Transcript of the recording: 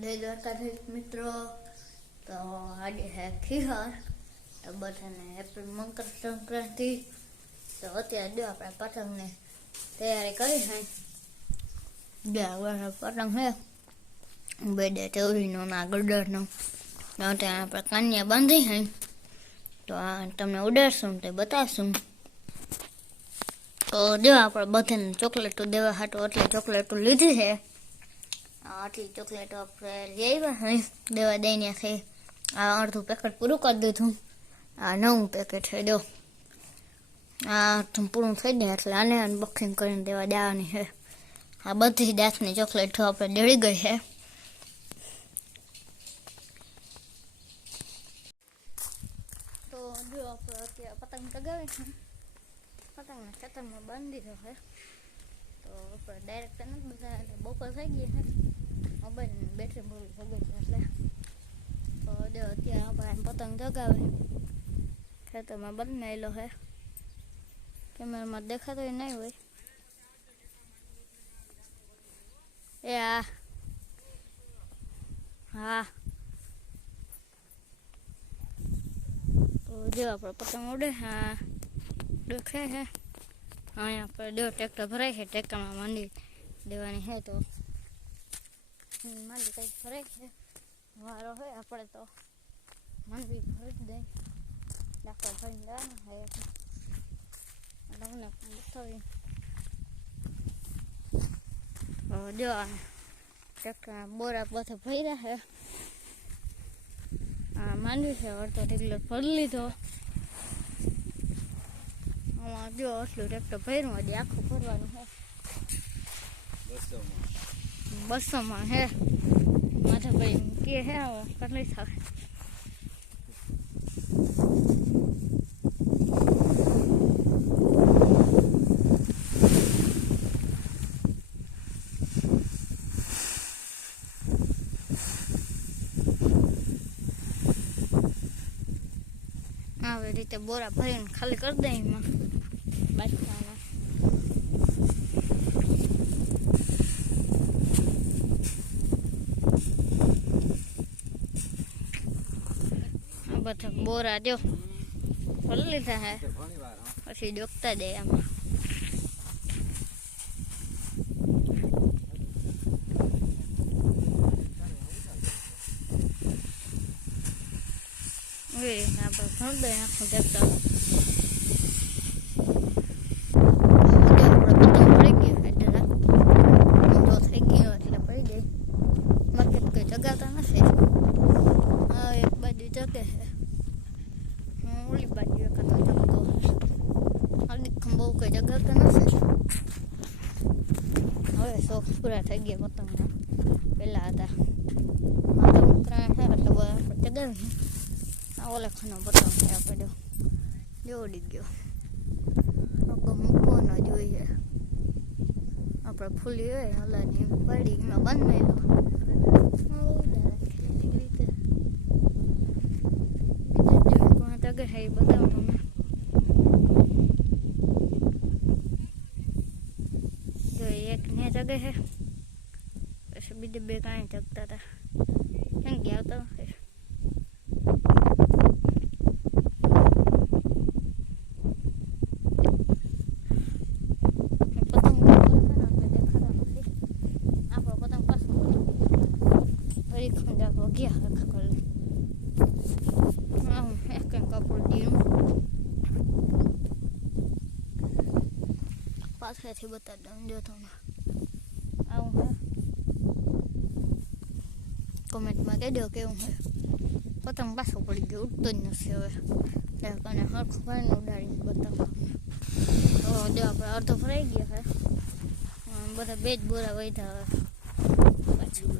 જય દ્વારકાધીશ મિત્રો. તો આજે છે ખીહર. તો બધાને હેપી મકર સંક્રાંતિ. તો અત્યારે જો આપણે પતંગની તૈયારી કરી છે. પતંગ છે 2 ચોરીનો ના ગડરનો. ત્યાં આપણે કાનિયા બાંધી છે. તો આ તમને ઉડાડશું તે બતાવશું. તો જો આપણે બધાને ચોકલેટો દેવા હાટું એટલે ચોકલેટો લીધી છે. આટલી ચોકલેટો આપણે લઈ આવ્યા છે દેવા દઈને છે. આ અડધું પેકેટ પૂરું કરી દીધું. આ 9 પેકેટ છે. જો આ અડધું પૂરું થઈ જાય એટલે આને અનબોક્સિંગ કરીને દેવા દેવાની છે. આ બધી દાંતની ચોકલેટો આપણે ડળી ગઈ છે. તો જો આપણે અત્યારે પતંગ ચગાવી છે. પતંગને ખેતરમાં બાંધી દીધો છે. તો આપણે ડાયરેક્ટ નથી બધા બપોર થઈ ગઈ છે. મોબાઈલની બેટરી બોલી ભગત એટલે તો જો અત્યારે આપણે પતંગ ચગાવે ખેતરમાં બનાવેલો છે. કેમેરામાં દેખાતો નહીં હોય. એ હા તો જો આપણે પતંગ ઉડે. હા દેખે છે. અહીંયા આપણે જો ટ્રેક્ટર ભરાય છે. ટ્રેક્ટરમાં માંડી દેવાની છે. તો માંડી કંઈક ભરાય છે. વારો હોય આપણે તો માંડવી ભરી જ દઈ. દાખલા ભરીને દેવાના હોય તમને બતાવી. જો ટ્રેક્ટરના બોરા બધા ભર્યા છે. આ માંડવી છે. અડધો ઢીકલો ભરી લીધો. આમાં જો આટલું ટ્રેક્ટર ભર્યું. હજી આખું ભરવાનું છે. 200માં હે માથા ભાઈ કે હે હવે કેટલી થાય. આવી રીતે બોરા ભરીને ખાલી કરી દે. એમાં બાજકાના આ બધા બોરા જો ભરી લીધા હે. પછી જોગતા દે આમાં. આપણે ભરી દઈએ આખું ટ્રેક્ટર. ચગાવતા નથી. હા એક બાજુ ચગે છે. હું ઓલી બાજુ એકાદો ચગતો. અડીક બહુ કંઈ ચગાવતા નથી. હવે શોખ પૂરા થઈ ગયા પતંગના. પહેલાં હતા આ તો ઉત્તરાયણ છે એટલે આપણે ચગાવી. આ ઓલેખાનો પતંગ છે આપણે જો ઉડી ગયો. મૂકવાનો જોઈએ. આપણે ફૂલી હોય હલાની પડી એમાં બંધાયેલો. ચગે છે એ બતાવું તમે. જો એક ને ચગે છે. પછી બીજે 2 કાંઈ ચગતા હતા. કેમ કે આવતા હશે. પાછળથી બતાવી દઉં જો તમે. આવું હે કોમેન્ટમાં કહેજો કેવું છે. પતંગ પાછું પડી ગયું. ઉડતો જ નથી હવે. અને હરખું ફરીને ઉડાડીને બતાવવા. તો જો આપણે અડધો ફરાઈ ગયા છે. બધા 2 જ બોરા વધ્યા હવે પાછું